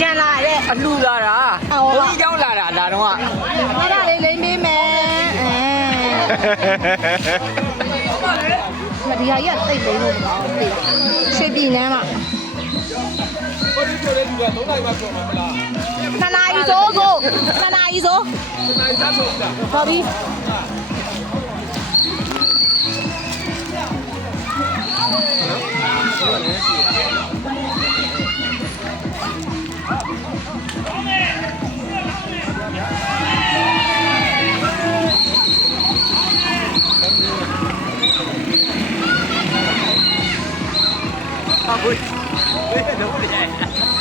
ကြံလာတဲ့အလူလာတာဘုန်းကြီးကျောင်းလာတာလာတော့ကအဲ့ဒါလေးလိမ့်ပေးမယ်အဲမဒီဟာကြီးကတိတ်လိမ့်လို့မကောင်းဘူးရှေ့ပြည်နန်းမှာ နှစ်နာရီဆိုကိုနှစ်နာရီဆိုဟောပြီဟုတ်ပြီ 残りじゃないですか。